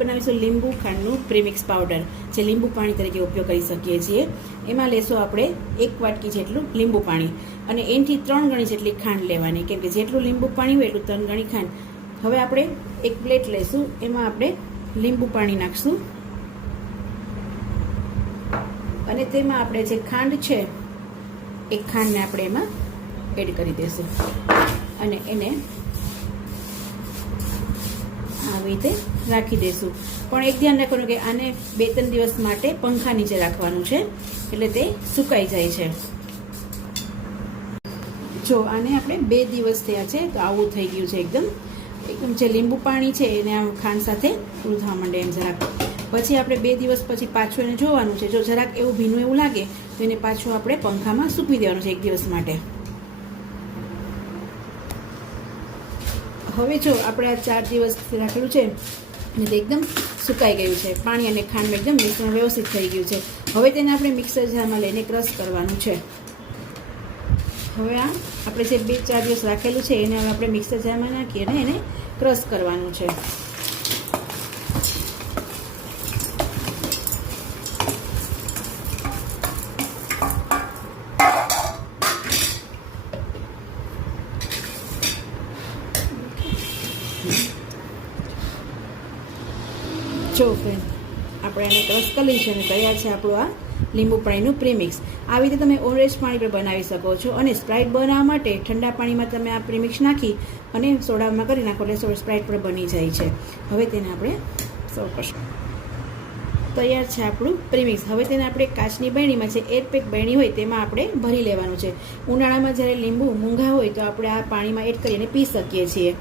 બનાવીશું લીંબુ ખાંડનું premix powder જે લીંબુ પાણી તરીકે ઉપયોગ કરી શકીએ છીએ. એમાં લેશું આપણે એક વાટકી જેટલું લીંબુ પાણી અને એનથી ત્રણ ગણી જેટલી ખાંડ લેવાની. કેમ કે જેટલું લીંબુ પાણી હોય એટલું ત્રણ ગણી ખાંડ. હવે આપણે એક પ્લેટ લેશું એમાં આપણે લીંબુ પાણી નાખશું. અને તેમાં આપણે જે ખાંડ છે, એ ખાંડને આપણે એમાં એડ કરી દઈશું અને એને આવી રીતે રાખી દઈશું. પણ એક ધ્યાન રાખવાનું કે આને બે ત્રણ દિવસ માટે પંખા નીચે રાખવાનું છે, એટલે તે સુકાઈ જાય છે. જો આને આપણે બે દિવસ થયા છે, તો આવું થઈ ગયું છે એકદમ. એકદમ જે લીંબુ પાણી છે, એને આમ ખાંડ સાથે પૂરું થવા માંડે એમ જરાક. પછી આપણે બે દિવસ પછી પાછું એને જોવાનું છે. જો જરાક એવું ભીનું એવું લાગે, તો એને પાછું આપણે પંખામાં સૂકવી દેવાનું છે એક દિવસ માટે. હવે જો આપણે આ ચાર દિવસ રાખેલું છે ને તે એકદમ સુકાઈ ગયું છે. પાણી અને ખાંડમાં એકદમ મિશ્રણ વ્યવસ્થિત થઈ ગયું છે. હવે તેને આપણે મિક્સર જારમાં લઈને ક્રશ કરવાનું છે. હવે આ આપણે જે બે ચાર દિવસ રાખેલું છે, એને હવે આપણે મિક્સર જારમાં નાખીએ અને એને ક્રશ કરવાનું છે. જો ફ્રેન્ડ આપણે એને ક્રશ કરી છે અને તૈયાર છે આપણું આ લીંબુ પાણીનું પ્રીમિક્સ આવી રીતે તમે ઓરેન્જ પાણી પણ બનાવી શકો છો અને સ્પ્રાઇટ બનાવવા માટે ઠંડા પાણીમાં તમે આ પ્રીમિક્સ નાખી અને સોડામાં કરી નાખો એટલે સ્પ્રાઇટ પણ બની જાય છે. હવે તેને આપણે સર્વ કરશું. તૈયાર છે આપણું પ્રીમિક્સ હવે તેને આપણે કાચની બહેણીમાં છે એરપેક બેણી હોય તેમાં આપણે ભરી લેવાનું છે. ઉનાળામાં જ્યારે લીંબુ મૂંઘા હોય તો આપણે આ પાણીમાં એડ કરીને પી શકીએ છીએ.